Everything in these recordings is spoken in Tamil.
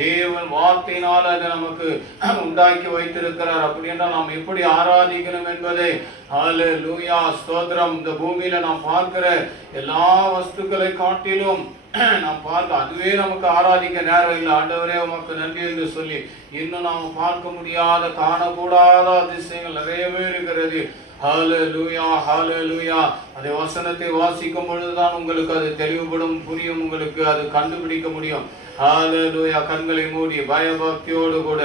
தேவன் வார்த்தையினால் அதை நமக்கு உண்டாக்கி வைத்திருக்கிறார். அப்படி என்றால் நாம் எப்படி ஆராதிக்கணும் என்பதை ஹல்லேலூயா ஸ்தோத்திரம். இந்த பூமியில நாம் பார்க்கிற எல்லா வஸ்துக்களை காட்டிலும் நாம் பார்க்க அதுவே நமக்கு ஆராதிக்க நேரம் இல்லை. ஆண்டவரே உமக்கு நன்றி என்று சொல்லி இன்னும் நாம் பார்க்க முடியாத காணக்கூடாத அதிசயங்கள் நிறையவே இருக்கிறது. ஹல்லேலூயா ஹல்லேலூயா. அதை வசனத்தை வாசிக்கும் பொழுதுதான் உங்களுக்கு அது தெளிவுபடும், புரியும், உங்களுக்கு அது கண்டுபிடிக்க முடியும். ஹல்லேலூயா. கண்களை மூடி பயபக்தியோடு கூட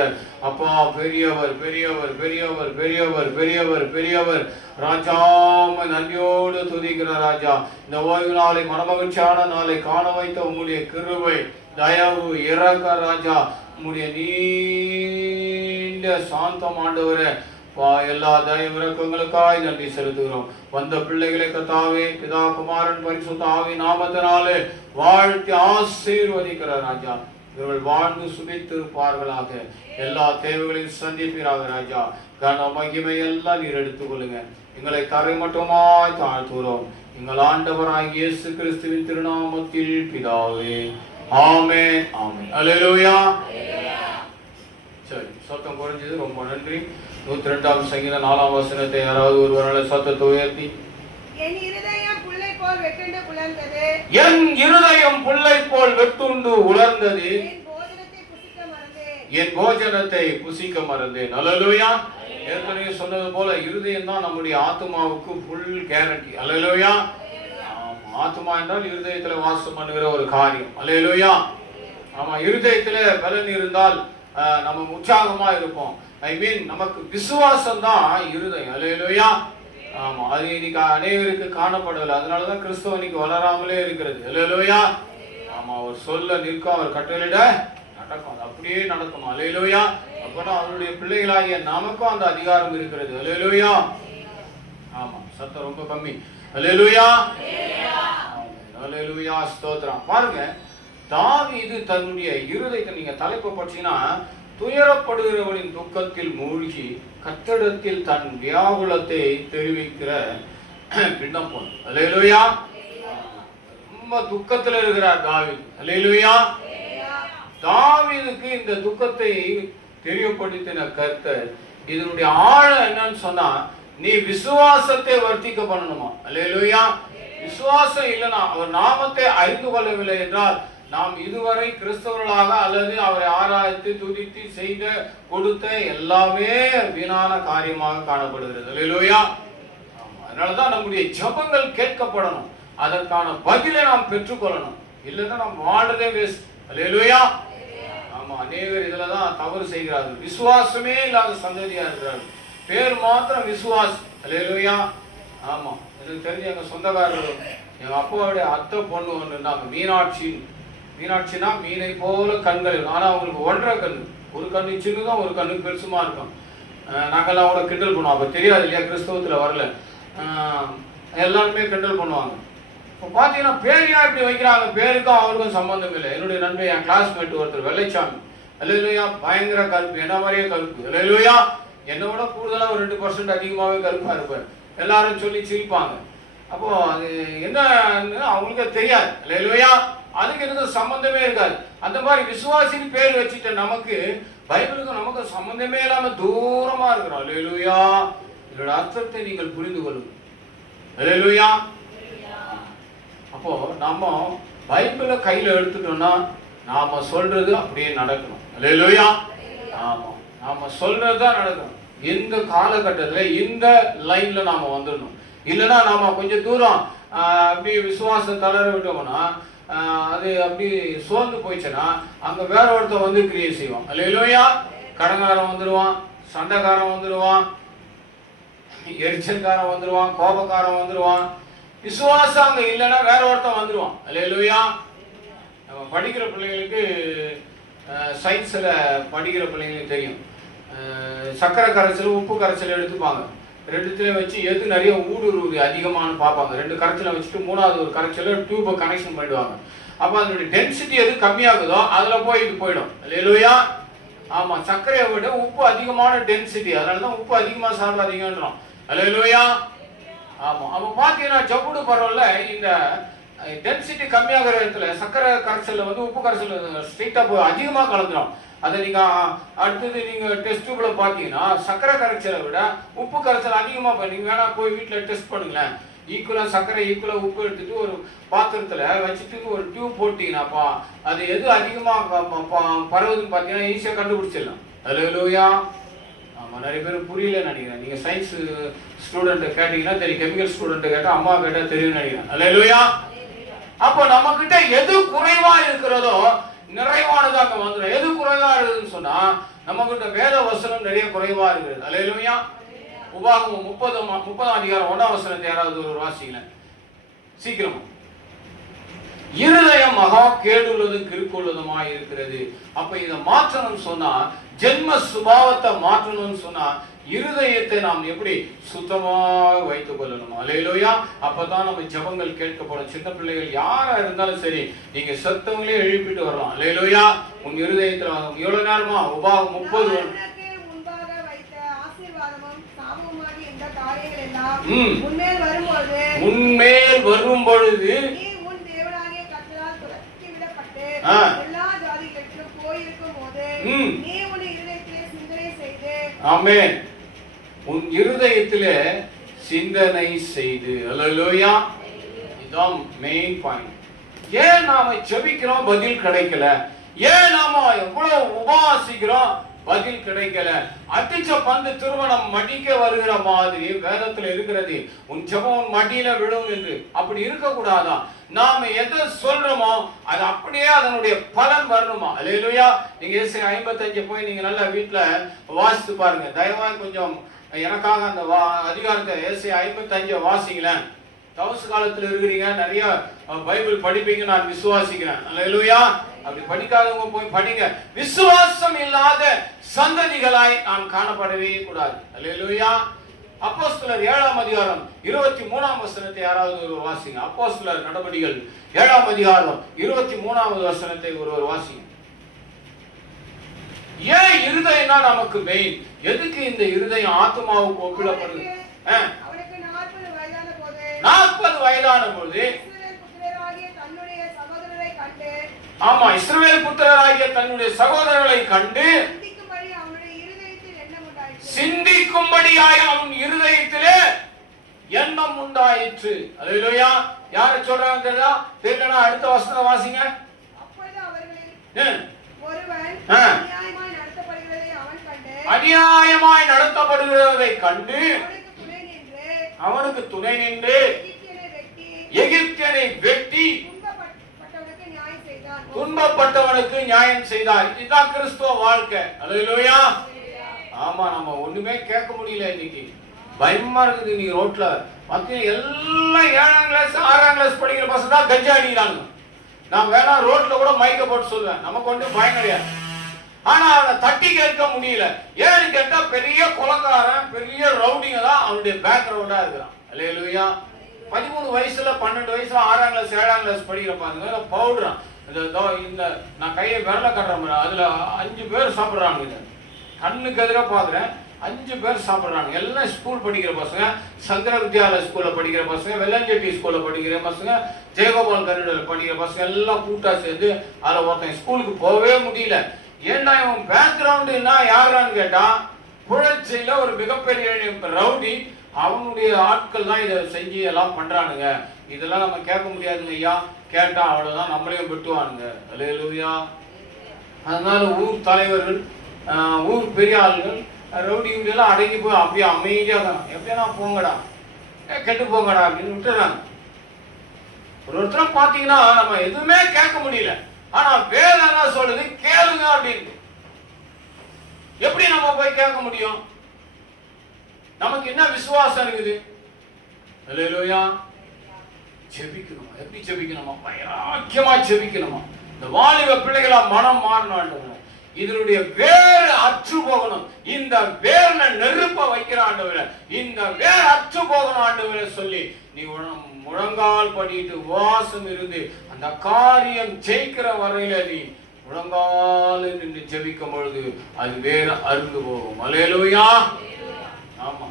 அப்பா பெரியவர் பெரியவர் பெரியவர் பெரியவர் பெரியவர் பெரியவர் ராஜாமை நன்றியோடு துதிக்கிற ராஜா. இந்த ஓய்வு நாளை மனமகிழ்ச்சியான நாளை காண வைத்த உங்களுடைய கிருபை தயவு இறக்க ராஜா, உங்களுடைய நீண்ட சாந்தம் ஆண்டவரே எல்லா தயவு இறக்கங்களுக்காய் நன்றி செலுத்துகிறோம். வந்த பிள்ளைகளை கர்த்தாவே பிதா குமாரன் பரிசுத்த ஆவி நாமத்தினாலே வாழ்த்தி ஆசீர்வதிக்கிற ராஜா. இவர்கள் வாழ்ந்து சுபித்திருப்பார்களாக, எல்லா தேவைகளையும் சந்திப்பீராக ராஜா. கன மகிமை எல்லாம் நீர் எடுத்துக் கொள்ளுங்க. எங்களை தரை மட்டுமாய் தாழ்த்துகிறோம் எங்கள் ஆண்டவராகிய இயேசு கிறிஸ்துவின் திருநாமத்தில் பிதாவே, ஆமென் ஆமென். அல்லேலூயா. சரி, சத்தம் குறைஞ்சது, ரொம்ப நன்றி. 102ஆம் சங்கீதம் 4ஆம் வசனத்தை யாராவது ஒருவரால் சத்தத்தை உயர்த்தி என் இருதயம் புல்லை போல் வெட்டுண்டு உலர்ந்தது, என் இருதயம் புல்லை போல் வெட்டுண்டு உலர்ந்தது, என் போஜனத்தை புசிக்க மறந்தேன். அல்லேலூயா. ஏற்கனவே சொன்னது போல இருதயம் தான் நம்முடைய ஆத்மாவுக்கு ஃபுல் கேரண்டி. அல்லேலூயா. ஆத்மா என்றால் இருதயத்தில் வாசம் பண்ணுகிற ஒரு காரியம். அல்லேலூயா. ஆமா, இருதயத்தில் பலன் இருந்தால் நம்ம உற்சாகமா இருப்போம். ஐ மீன் நமக்கு விசுவாசம் தான் இருதயம். அல்லேலூயா. ஆமா, அது இன்னைக்கு அனைவருக்கு காணப்படவில்லை. அதனாலதான் கிறிஸ்தவம் இன்னைக்கு வளராமலே இருக்கிறது. அல்லேலூயா. ஆமா, அவர் சொல்ல நிற்கும், அவர் கட்டளையிட நடக்கும், அது அப்படியே நடக்கும். அல்லேலூயா. அப்பதான் அவருடைய பிள்ளைகளாகிய நமக்கும் அந்த அதிகாரம் இருக்கிறது. அல்லேலூயா. ஆமா, சத்தம் ரொம்ப கம்மி. அல்லேலூயா. அல்லேலூயா ஸ்தோத்திரம். பாருங்க, தாவீது தன்னுடைய இருதயத்தை நீங்க தலைப்பு பற்றினா துயரப்படுகிறவனின் துக்கத்தில் மூழ்கி கர்த்தரிடத்தில் தன் வியாகுலத்தை தெரிவிக்கிற விண்ணப்பம். அல்லேலூயா. ரொம்ப துக்கத்தில் இருக்கிறார் தாவீது. அல்லேலூயா. தாவீதுக்கு இந்த துக்கத்தை தெரியப்படுத்தின கர்த்தர் இதனுடைய ஆழம் என்னன்னு சொன்னா, நீ விசுவாசத்தை வர்த்திக்க பண்ணணுமா. அல்லேலூயா. விசுவாசம் இல்லைன்னா, அவர் நாமத்தை அறிந்து கொள்ளவில்லை என்றால் நாம் இதுவரை கிறிஸ்தவர்களாக அல்லது அவரை ஆராய்த்து துதித்து செய்த கொடுத்த எல்லாமே வீணான காரியமாக காணப்படுகிறது. அல்லேலூயா. அதனாலதான் நம்முடைய ஜெபங்கள் கேட்கப்படணும், அதற்கான பதிலை நாம் பெற்றுக்கொள்ளணும். இல்லைன்னா நாம் வாழ்றதே வேஸ்ட். அல்லேலூயா. ஆமா, அநேகர் இதுலதான் தவறு செய்கிறார்கள். விசுவாசமே இல்லாத சந்ததியா இருக்கிறார்கள். பேர் மாத்திரம் விசுவாஸ். அல்லேலூயா. ஆமா, எனக்கு தெரிஞ்ச எங்க சொந்தக்காரர்கள், எங்க அப்பாவுடைய அத்தை பொண்ணு ஒன்று இருந்தாங்க, மீனாட்சி. மீனாட்சினா மீனை போல கண்கள், ஆனா அவங்களுக்கு ஒன்றரை கண்ணு, ஒரு கண்ணு சின்னதும் ஒரு கண்ணு பெருசுமா இருக்கும். நாங்கெல்லாம் கூட கிண்டல் பண்ணுவோம். அப்ப தெரியாது இல்லையா, கிறிஸ்தவத்துல வரல, எல்லாருமே கிண்டல் பண்ணுவாங்க. இப்போ பார்த்தீங்கன்னா பேரையா இப்படி வைக்கிறாங்க, பேருக்கும் அவருக்கும் சம்பந்தம் இல்லை. என்னுடைய நண்பன், என் கிளாஸ்மேட் ஒருத்தர் வெள்ளைச்சாமி. அல்லேலூயா. பயங்கர கருப்பு, என்ன மாதிரியே கருப்பு. அல்லேலூயா. என்னை விட கூடுதலாக ஒரு 2% அதிகமாகவே கருப்பா இருப்பார். எல்லாரும் சொல்லி சிரிப்பாங்க. அப்போ அது என்ன அவங்களுக்கே தெரியாது. அல்லேலூயா. அதுக்கு எனக்கு சம்பந்தமே இருக்காது. அந்த மாதிரி விசுவாசின்னு பேர் வச்சுட்ட நமக்கு பைபிளுக்கும் நமக்கு சம்பந்தமே இல்லாம தூரமா இருக்கிறோம். அல்லேலூயா. இதோட அர்த்தத்தை நீங்கள் புரிந்து கொள்ளுங்க. அல்லேலூயா. அப்போ நம்ம பைபிளை கையில எடுத்துட்டோம்னா நாம சொல்றது அப்படியே நடக்கணும். அல்லேலூயா. ஆமா, நாம சொல்றதுதான் நடக்கணும். இந்த காலகட்டத்துல இந்த லைன்ல நாம வந்துடணும். இல்லைன்னா நாம கொஞ்சம் தூரம் அப்படி விசுவாசம் தளர விட்டோம்னா அது அப்படி சோர்ந்து போயிடுச்சுன்னா அங்க வேற ஒருத்தர் வந்து கிரியை செய்வான். அல்லேலூயா. கடங்காரன் வந்துடுவான், சண்டைக்காரன் வந்துடுவான், எரிச்சல்காரன் வந்துடுவான், கோபக்காரன் வந்துடுவான். விசுவாசம் அங்க இல்லைன்னா வேற ஒருத்தன் வந்துடுவான். அல்லேலூயா. நம்ம படிக்கிற பிள்ளைங்களுக்கு சயின்ஸ்ல படிக்கிற பிள்ளைங்களுக்கு தெரியும், சர்க்கரை கரைச்சல் உப்பு கரைச்சல் எடுத்துப்பாங்க. ரெண்டுத்திலையும் வச்சு எது நிறைய ஊடுருவுது அதிகமானு பார்ப்பாங்க. 2 கரைச்சலை வச்சுட்டு 3வது ஒரு கரைச்சல டியூபை கனெக்ஷன் பண்ணிடுவாங்க. அப்போ அதனுடைய டென்சிட்டி எது கம்மியாகுதோ அதில் போய் இது போயிடும். அல்லேலூயா. ஆமாம், சர்க்கரையை விட உப்பு அதிகமான டென்சிட்டி, அதனால தான் உப்பு அதிகமாக சாப்பிடாதீங்கன்றோம். அல்லேலூயா. ஆமாம், அப்போ பார்த்தீங்கன்னா ஜப்புடு பரவல்ல இந்த டென்சிட்டி கம்மியாகிற இடத்துல சர்க்கரை கரைசல்ல வந்து உப்பு கரைசல் ஸ்ட்ரெயிட்டா போய் அதிகமா கலந்துரும். அதை நீங்க அடுத்தது நீங்க டெஸ்ட் டியூப்ல பாத்தீங்கன்னா சர்க்கரை கரைச்சலை விட உப்பு கரைச்சல் அதிகமா நீங்க வேணா போய் வீட்டுல டெஸ்ட் பண்ணுங்களேன். ஈக்குவலா சர்க்கரை ஈக்குவலா உப்பு எடுத்துட்டு ஒரு பாத்திரத்துல வச்சுட்டு ஒரு டியூப் போட்டீங்கன்னாப்பா அது எது அதிகமா பரவுதுன்னு பாத்தீங்கன்னா ஈஸியா கண்டுபிடிச்சிடலாம். அல்லேலூயா. ஆமா, நிறைய பேர் புரியல நினைக்கிறேன். நீங்க சயின்ஸ் ஸ்டூடெண்ட் கேட்டீங்கன்னா தெரியும், கெமிக்கல் ஸ்டூடெண்ட் கேட்டா அம்மா கேட்டா தெரியும் நினைக்கிறேன். அல்லேலூயா. அப்போ நம்ம கிட்ட எது குறைவா இருக்கிறதோ நிறைவானது அங்க வந்துடும். எது குறைவா இருக்குதுன்னு சொன்னா நம்ம கிட்ட வேத வசனம் நிறைய குறைவா இருக்குது. அல்லேலூயா. உபாகமம் 30 அதிகாரம் 1 வசனத்தை யாராவது ஒரு வாசிக்கல சீக்கிரமா. இருதயம் மகா கேடுள்ளதும் கிறுக்குள்ளதுமாய் இருக்கிறது. அப்ப இதை மாற்றணும்னு சொன்னா, ஜென்ம சுபாவத்தை மாற்றணும்னு சொன்னா இருதயத்தை நாம் எப்படி சுத்தமாக வைத்துக் கொள்ளணும். அல்லேலூயா. அப்பதான் நம்ம ஜெபங்கள் கேட்கப்படும். சின்ன பிள்ளைகள் யாரா இருந்தாலும் சரி, நீங்க சத்தங்களே எழுப்பிட்டு வரலாம். அல்லேலூயா. உன் இருதயத்துல எவ்வளவு நேரமா உபாகம் 30 உன்மேல் வரும் பொழுது ஆமென். உன் இருதயத்திலே சிந்தனை செய்து. அல்லேலூயா. இதுதான் மெயின் பாயிண்ட். ஏன் நாம ஜெபிக்கிறோம் பதில் கிடைக்கல? ஏன் நாம எவ்வளவு உபாசிக்கிறோம் பதில் கிடைக்கல? அடிச்ச பந்து திருமணம் மடிக்க வருகிற மாதிரி வேதத்துல இருக்கிறது. உன் ஜெபம் உன் மடியில விழும் என்று. அப்படி இருக்க கூடாதா? நாம எதை சொல்றோமோ அது அப்படியே அதனுடைய பலன் வரணுமா? அல்லேலூயா. நீங்க ஏசாயா 55 போய் நீங்க நல்லா வீட்டுல வாசித்து பாருங்க. தயவாய் கொஞ்சம் எனக்காக அந்த அதிகாரத்தை ஏசாயா 55 வாசிங்களேன். தவசு காலத்துல இருக்கிறீங்க, நிறைய பைபிள் படிப்பீங்க நான் விசுவாசிக்கிறேன். அல்லேலூயா. அப்படி படிக்காதவங்க போய் படிங்க. விசுவாசம் இல்லாத சந்ததிகளாய் நாம் காணப்படவே கூடாது. அல்லேலூயா. அப்போஸ்தலர் 7 அதிகாரம் 23 வசனத்தை யாராவது ஒரு வாசிங்க. அப்போஸ்தலர் நடபடிகள் 7 அதிகாரம் 23 வசனத்தை ஒருவர் வாசிங்க. ஏன் இருதயம்னா நமக்கு மெயின்? எதுக்கு இந்த இருதயம் ஆத்மாவுக்கு ஒப்பிடப்படுது? 40 வயதான போது ஆமா, இஸ்ரவேல் புத்திரராகிய தன்னுடைய சகோதரர்களை கண்டு சிந்திக்கும்படியாய் அவன் இருதயத்திலே எண்ணம் உண்டாயிற்று. அல்லேலூயா. யார சொல்றாங்க தெரியுதா? தெரியலனா அடுத்த வசனத்தை வாசிங்க. அநியாயமாய் நடத்தப்படுகிறதை கண்டு அவனுக்கு துணை நின்று எகிப்தியனை வெட்டி துன்பப்பட்டவனுக்கு நியாயம் செய்தார். இதுதான் கிறிஸ்துவ வாழ்க்கை. அல்லேலூயா. ஆமா, நம்ம ஒண்ணுமே கேட்க முடியல இன்னைக்கு. பயமா இருக்குது. நீங்க ரோட்ல மத்திய எல்லாம் 7ஆம் கிளாஸ் 6ஆம் கிளாஸ் படிக்கிற பசங்க தான் கஞ்சா அடிக்கிறாங்க. நான் வேணா ரோட்ல கூட மைக்க போட்டு சொல்லுவேன், நமக்கு ஒன்றும் பயம் கிடையாது. ஆனா அவனை தட்டி கேட்க முடியல. ஏன்னு கேட்டா பெரிய கொலைக்காரன் பெரிய ரவுடிங்க தான் அவனுடைய பேக்ரவுண்டா இருக்கிறான். அல்லேலூயா. 13 வயசுல 12 வயசுல 6ஆம் கிளாஸ் 7ஆம் கிளாஸ் படிக்கிற பாருங்க பவுடரான். இந்த நான் கையை விரல கட்டுற அதுல 5 பேர் சாப்பிடுறாங்க. இதை கண்ணுக்கு எதிராக பாக்குறேன். 5 பேர் சாப்பிடுறாங்க. எல்லாம் ஸ்கூல் படிக்கிற பசங்க, சந்திர வித்யாலய ஸ்கூல்ல படிக்கிற பசங்க, வெள்ளஞ்செட்டி ஸ்கூல்ல படிக்கிற பசங்க, ஜெயகோபால் கல்லூரியில படிக்கிற பசங்க எல்லாம் கூட்டா சேர்ந்து அதுல ஒருத்தன் ஸ்கூலுக்கு போகவே முடியல. ஏன்னா இவன் பேக்ரவுண்ட் என்ன யாரான்னு கேட்டா புழற்சியில ஒரு மிகப்பெரிய ரவுடி. அவனுடைய ஆட்கள் தான் இதை செஞ்சு எல்லாம் பண்றானுங்க. இதெல்லாம் நம்ம கேட்க முடியாதுங்க ஐயா. கேட்டா அவ்வளவுதான், நம்மளையும் விட்டுவானுங்க. அல்லேலூயா. அதனால ஊர் தலைவர்கள் ஊர் பெரிய ஆளுகள் ரவுடி எல்லாம் அடங்கி போய் அப்படியே அமைதியா தான் எப்படியா போங்கடா கெட்டு போங்கடா அப்படின்னு விட்டுறாங்க. ஒருத்தர பாத்தீங்கன்னா நம்ம எதுவுமே கேட்க முடியல. ஆனா வேதம் என்ன சொல்லுது? கேளுங்க அப்படின்னு. எப்படி நம்ம போய் கேட்க முடியும்? நமக்கு என்ன விசுவாசம் இருக்குது? அல்லேலூயா. ஜெபிக்கணுமா? எப்படி ஜெபிக்கணுமா? வைராக்கியமா ஜெபிக்கணுமா? இந்த வாலிப பிள்ளைகளா மனம் மாறணும். இதனுடைய வேர் அற்று போகணும். இந்த வேர்ல நெருப்ப வைக்கிற ஆண்டவரே, இந்த வேர் அற்று போகணும் ஆண்டவரே சொல்லி நீ முழங்கால் படிட்டு வாசம் இருந்து அந்த காரியம் ஜெயிக்கிற வரையில நீ முழங்கால் நின்று ஜெபிக்கும் பொழுது அது வேற அருந்து போகும். அல்லேலூயா. ஆமா.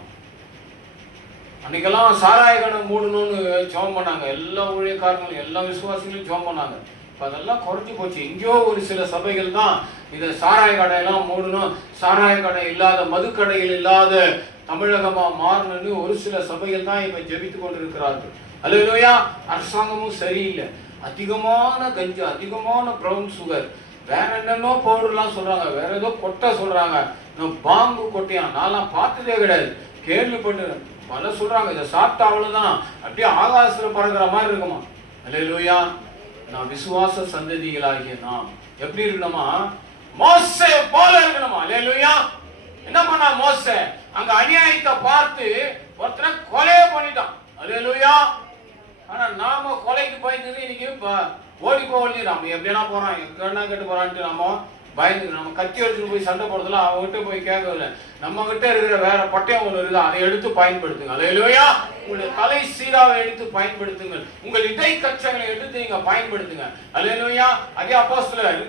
அன்னைக்கெல்லாம் சாராய கடை மூடணும்னு ஜெபம் பண்ணாங்க. எல்லா ஊழியக்காரங்களும் எல்லா விசுவாசிகளும் ஜெபம் பண்ணாங்க. இப்போ அதெல்லாம் குறைஞ்சி போச்சு. எங்கேயோ ஒரு சில சபைகள் தான் இதை சாராய கடையெல்லாம் மூடணும், சாராய கடை இல்லாத மதுக்கடைகள் இல்லாத தமிழகமா மாறணும்னு ஒரு சில சபைகள் தான் இப்ப ஜெபித்து கொண்டிருக்கிறார்கள். அல்லேலூயா. அரசாங்கமும் சரியில்லை. அதிகமான கஞ்சா, அதிகமான பிரவுன் சுகர், வேற என்னென்னோ பவுடர்லாம் சொல்றாங்க, வேற ஏதோ கொட்டை சொல்றாங்க, பாம்பு கொட்டையா, நான்லாம் பார்த்ததே கிடையாது, கேள்விப்பட்டு பல சொல்றாங்க. இதை சாப்பிட்டா அவ்வளவுதான் அப்படியே ஆகாசத்துல பறக்கிற மாதிரி இருக்குமா. அல்லேலூயா. நான் விசுவாச சந்ததிகளாகிய நாம் எப்படி இருக்கணுமா? மோசே போல இருக்கணுமா. அல்லேலூயா. என்ன பண்ணா மோசே? அங்க அநியாயத்தை பார்த்து ஒருத்தரை கொலை பண்ணிட்டான். அல்லேலூயா. ஆனா நாம கொலைக்கு பயந்து இன்னைக்கு ஓடி போகல, நம்ம எப்படின்னா போறான், எங்கன்னா கேட்டு போறான்ட்டு நம்ம பயந்து நம்ம கத்தி எடுத்துட்டு போய் சண்டை போடுறதுல அவங்ககிட்ட போய் கேட்கவில்லை. நம்ம கிட்ட இருக்கிற வேற பட்டையம் ஒன்று இருக்குது, அதை எடுத்து பயன்படுத்துங்க. அல்லேலூயா. உங்களுடைய தலை சீராவை எடுத்து பயன்படுத்துங்கள், உங்கள் இடை கச்சங்களை எடுத்து நீங்க பயன்படுத்துங்க. அல்லேலூயா. அதே அப்போஸ்தலர்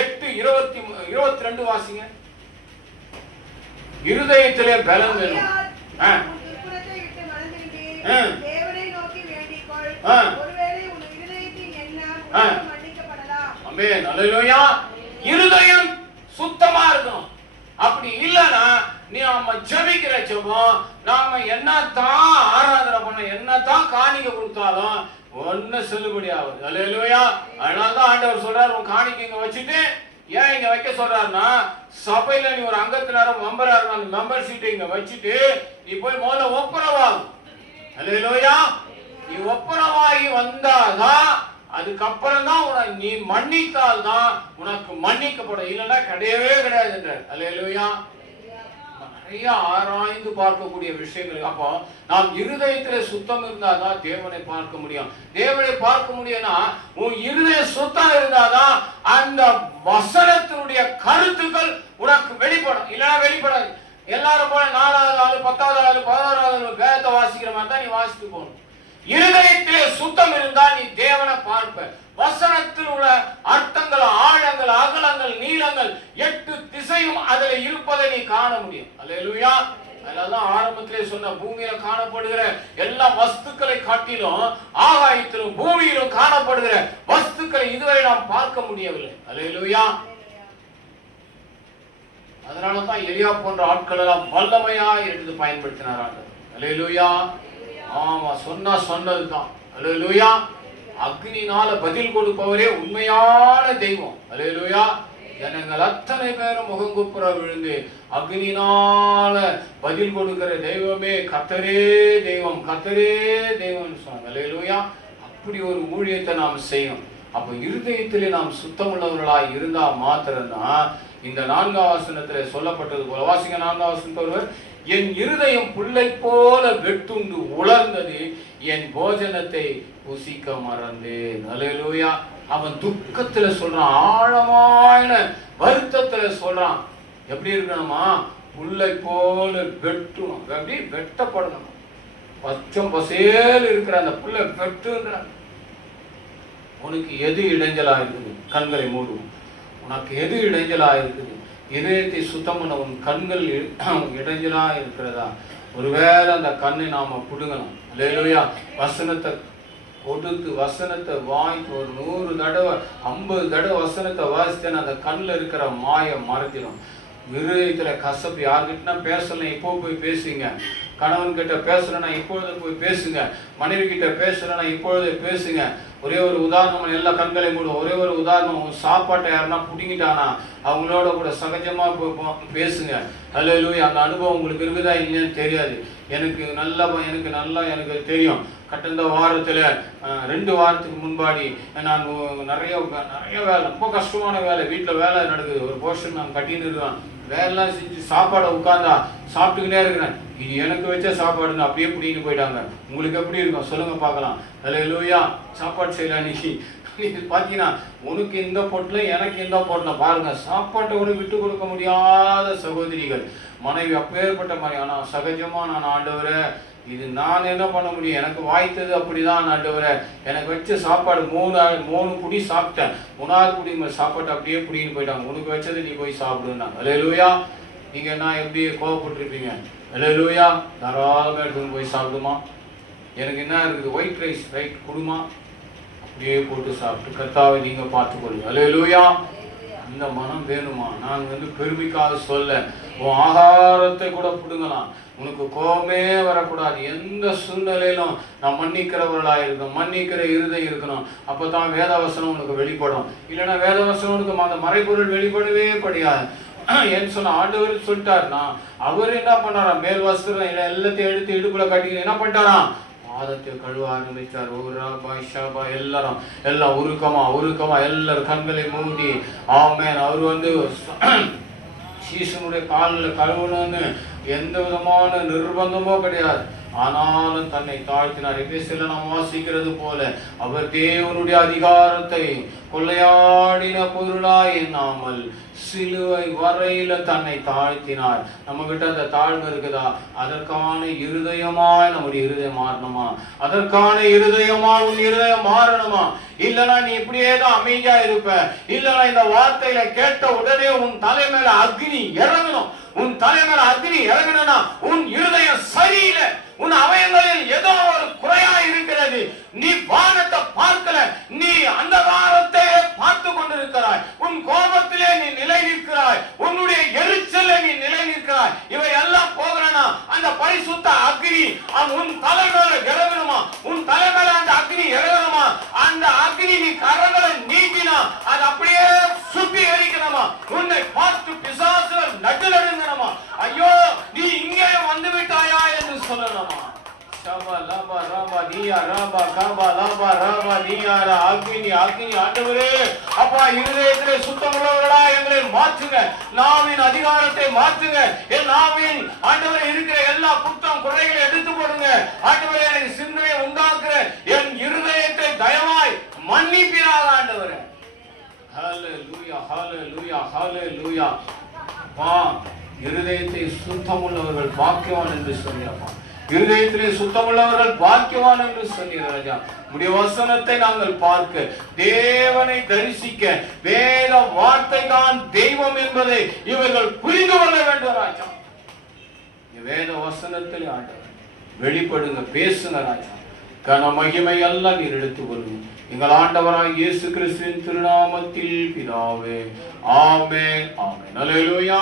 8:22 வாசிங்க. இருதயத்திலே பலம் வேணும். ஆமென். அல்லேலூயா. இருதயம் சுத்தமா இருக்கணும். அப்படி இல்லைன்னா நாம ஜெபிக்கிற ஜெபம், நாம என்னத்தான் ஆராதனை பண்ண, என்னத்தான் காணிக்க கொடுத்தாலும் ஒண்ணு செல்லுபடி ஆகுது. அல்லேலூயா. அதனாலதான் ஆண்டவர் சொல்றாரு, உன் காணிக்கை இங்க வச்சுட்டு, ஏன் இங்க வைக்க சொல்றாருன்னா, சபையில நீ ஒரு அங்கத்தினரும் மெம்பரா இருக்க, அந்த மெம்பர் சீட்டை இங்க வச்சுட்டு நீ போய் முதல்ல ஒப்புரவாகும். அல்லேலூயா. நீ ஒப்புரவாகி வந்தாதான், அதுக்கப்புறம் தான் நீ மன்னித்தால் தான் உனக்கு மன்னிக்கப்படும், இல்லைன்னா கிடையவே கிடையாது என்றார். அல்லேலூயா. நிறைய ஆராய்ந்து பார்க்கக்கூடிய விஷயங்கள். அப்போ நாம் இருதயத்திலே சுத்தம் இருந்தாதான் தேவனை பார்க்க முடியும். தேவனை பார்க்க முடியும்னா உன் இருதய சுத்தம் இருந்தாதான் அந்த வசனத்தினுடைய கருத்துக்கள் உனக்கு வெளிப்படும், இல்லைன்னா வெளிப்படாது. எல்லாரும் போல 4வது ஆளு 10வது ஆளு 11வது ஆளு வேதத்தை வாசிக்கிற மாதிரி தான் நீ வாசித்து போகணும். இருதயத்திலே சுத்தம் இருந்தால் நீ தேவனை பார்ப்ப. வசனத்தில் உள்ள அர்த்தங்கள், ஆழங்கள், அகலங்கள், நீளங்கள் 8 திசையும் அதில் இருப்பதை நீ காண முடியும். அல்லேலூயா. அதனாலதான் ஆரம்பத்திலே சொன்ன, பூமியில காணப்படுகிற எல்லா வஸ்துக்களை காட்டிலும் ஆகாயத்திலும் பூமியிலும் காணப்படுகிற வஸ்துக்களை இதுவரை நாம் பார்க்க முடியவில்லை. அல்லேலூயா. அதனாலதான் எலியா போன்ற ஆட்கள் எல்லாம் வல்லமையா எடுத்து பயன்படுத்தினார். அல்லேலூயா. ஆமா, சொன்னதுதான். அல்லேலூயா. அக்னினால பதில் கொடுப்பவரே உண்மையான தெய்வம். அல்லேலூயா. ஜனங்கள் அத்தனை பேரும் முகங்குப்புற விழுந்து அக்னினால பதில் கொடுக்கிற தெய்வமே கர்த்தரே தெய்வம், கர்த்தரே தெய்வம் சொன்னாங்க. அல்லேலூயா. அப்படி ஒரு ஊழியத்தை நாம் செய்யணும். அப்ப இருதயத்திலே நாம் சுத்தமுள்ளவர்களாய் இருந்தா மாத்திரம்தான் இந்த 4ஆம் வசனத்திலே சொல்லப்பட்டது போல, வாசிங்க 4ஆம் வசனத்தை ஒருவர், என் இருதயம் புல்லை போல வெட்டுண்டு உலர்ந்தது, என் போஜனத்தை புசிக்க மறந்தேன். அல்லேலூயா. அவன் துக்கத்துல சொல்றான், ஆழமான வருத்தத்துல சொல்றான். எப்படி இருக்கணுமா? புல்லை போல வெட்டணும், அப்படி வெட்டப்படணும். பச்சம் பசேல் இருக்கிற அந்த புல்லை வெட்டுன்ற. உனக்கு எது இடைஞ்சலா இருக்குது? கண்களை மூடுவோம். உனக்கு எது இடைஞ்சலா இருக்குது? இதயத்தை சுத்தம் பண்ண உன் கண்கள் இடைஞ்சலா இருக்கிறதா? ஒருவேளை அந்த கண்ணை நாம புடுங்கலாம். அல்லேலூயா. வசனத்தை கொடுத்து, வசனத்தை வாங்கி ஒரு 100 தடவை 50 தடவை வசனத்தை வாசித்தேன்னு அந்த கண்ணில் இருக்கிற மாயம் மறைஞ்சிடும். இருதயத்துல கசப்பு. யார்கிட்ட பேசலாம் இப்போ போய் பேசுங்க. கணவன் கிட்ட பேசலன்னா இப்பொழுது போய் பேசுங்க. மனைவி கிட்ட பேசலன்னா இப்பொழுது பேசுங்க. ஒரே ஒரு உதாரணம், எல்லா கண்களை மூடும். ஒரே ஒரு உதாரணம், சாப்பாட்டை யாருன்னா புடிங்கிட்டானா அவங்களோட கூட சகஜமா பேசுங்க. அல்லேலூயா. அந்த அனுபவம் உங்களுக்கு இருக்குதா இல்லையான்னு தெரியாது. எனக்கு நல்லா தெரியும். கடந்த வாரத்துல 2 வாரத்துக்கு முன்பாடி நான் நிறைய வேலை, ரொம்ப கஷ்டமான வேலை, வீட்டில் வேலை நடக்குது. ஒரு போர்ஷன் நான் கட்டின்னு இருக்கேன். வேலைலாம் செஞ்சு சாப்பாடை உட்கார்ந்தா சாப்பிட்டுக்கிட்டே இருக்கிறேன். இது எனக்கு வச்ச சாப்பாடுன்னு அப்படியே பிடிக்கிட்டு போயிட்டாங்க. உங்களுக்கு எப்படி இருக்கும் சொல்லுங்க பார்க்கலாம். அல்லேலூயா. சாப்பாடு செய்யலாம். நீங்க பார்த்தீங்கன்னா உனக்கு இந்த பொட்டலும் எனக்கு இந்த பொட்டலும் பாருங்க. சாப்பாட்டை கூட விட்டு கொடுக்க முடியாத சகோதரிகள், மனைவி அப்பேற்பட்ட மாதிரி. ஆனா சகஜமா நான் ஆண்டவரே, இது நான் என்ன பண்ண முடியும், எனக்கு வாய்த்தது அப்படிதான் ஆண்டவரே. எனக்கு வச்ச சாப்பாடு 3 புடி சாப்பிட்டேன். 3வது புடி சாப்பாட்டு அப்படியே புடின்னு போயிட்டாங்க. உனக்கு வச்சது நீ போய் சாப்பிடுனாங்க. அல்லேலூயா. நீங்க என்ன எப்படி கோவப்பட்டிருப்பீங்க? அல்லேலூயா. தாராளமாக எடுத்துன்னு போய் சாப்பிடுமா. எனக்கு என்ன இருக்குது, ஒயிட் ரைஸ் ரைட் கொடுமா, அப்படியே போட்டு சாப்பிட்டு கர்த்தாவை நீங்க பார்த்துக்கொள்ளுங்க. அல்லேலூயா. இந்த மனம் வேணுமா? நான் பெருமைக்காக சொல்ல, உன் ஆகாரத்தை கூட பிடுங்கலாம், உனக்கு கோபமே வரக்கூடாது. எந்த சூழ்நிலையிலும் நான் மன்னிக்கிறவர்களா இருக்கணும், மன்னிக்கிற இருதயம் இருக்கணும். அப்பதான் வேதவசனம் உனக்கு வெளிப்படும். இல்லைன்னா வேதவசனம் உனக்கு அந்த மறைபொருள் வெளிப்படவே படியாது. ஏன்னு சொன்ன ஆண்டவர் சொல்லிட்டாருன்னா, அவர் என்ன பண்ணாரா, மேல் வஸ்திரம் எல்லாத்தையும் எடுத்து இடுப்புல கட்டி என்ன பண்ணிட்டாராம், பாதத்தை கழுவ ஆரம்பித்தார். எல்லாரும் எல்லாம் உருக்கமா எல்லாரும் கண்களை மூடி ஆமேன். அவர் சீசனுடைய காலில் கழுவணும்னு எந்த விதமான நிர்பந்தமோ கிடையாது. ஆனாலும் தன்னை தாழ்த்தினார். எபேசியர்ல நாம் வாசிக்கிறது போல அவர் தேவனுடைய அதிகாரத்தை கொள்ளையாடின பொருளாய் எண்ணாமல் சிலுவை வரையில தன்னை தாழ்த்தினார். நம்ம கிட்ட அந்த தாழ்வு இருக்குதா? அதற்கான இருதயமாய் நம்முடைய இருதயம் மாறணுமா? அதற்கான இருதயமா உன் இருதயம் மாறணுமா? இல்லனா நீ இப்படியே தான் அமைதியா இருப்ப. இல்லனா இந்த வார்த்தையில கேட்ட உடனே உன் தலை மேல அக்னி இறங்கணும். உன் தலை மேல அக்னி இறங்கணும்னா உன் இருதயம் சரியில்லை, உன் அவயங்களில் ஏதோ ஒரு குறையா இருக்கிறது. நீ வானத்தை பார்க்கல, நீ அந்தகாரத்தை பார்த்து கொண்டிருக்கிறாய். உன் கோபத்திலே நீ நிலை நிற்கிறாய், உன்னுடைய எரிச்சல நீ நிலை நிற்கிறாய். இவை எல்லாம் போகிறனா அந்த பரிசுத்த அக்னி உன் தலை மேல இறங்கணுமா? உன் தலை மேல அந்த அக்னி இறங்கணுமா? அந்த அக்னி நீ கரங்களை நீக்கினா அது அப்படியே சுத்தி எரிக்கணுமா? உன்னை பார்த்து பிசாசுகள் நடுநடுங்கணுமா? ஐயோ நீ இங்கே வந்து விட்டாயா என்று சொல்லணுமா? அப்பா இருதயத்திலே சுத்தமுள்ளவர்களா எங்களை மாற்றுங்க. நாவின் அதிகாரத்தை மாற்றுங்க. என் நாவின் ஆண்டவரே இருக்கிற எல்லா குற்றம் குறைகளை எடுத்து போடுங்க. ஆண்டவரே எனக்கு சிந்தனையை உண்டாக்குற என் இருதயத்தை தயவாய் மன்னிப்பீராக ஆண்டவரே. ஹல்லேலூயா ஹல்லேலூயா ஹல்லேலூயா. அப்பா இருதயத்தை சுத்தமுள்ளவர்கள் பாக்கியவான் என்று சொன்னியப்பா. இருதயத்திலே சுத்தமுள்ளவர்கள் பாக்கியவான் என்று சொன்னீர் ராஜா. உம்முடைய வசனத்தை நாங்கள் பார்க்க, தேவனை தரிசிக்க, வேத வார்த்தை தான் தெய்வம் என்பதை இவர்கள் புரிந்து கொள்ள வேண்டும் ராஜா. வேத வசனத்தில் ஆண்டவர் வெளிப்படுங்க, பேசுங்க ராஜா. கன மகிமை எல்லாம் நீர் எடுத்துக் கொள்ளுங்க. எங்கள் ஆண்டவராய் இயேசு கிறிஸ்துவின் திருநாமத்தில் பிதாவே, ஆமென் ஆமென். அல்லேலூயா.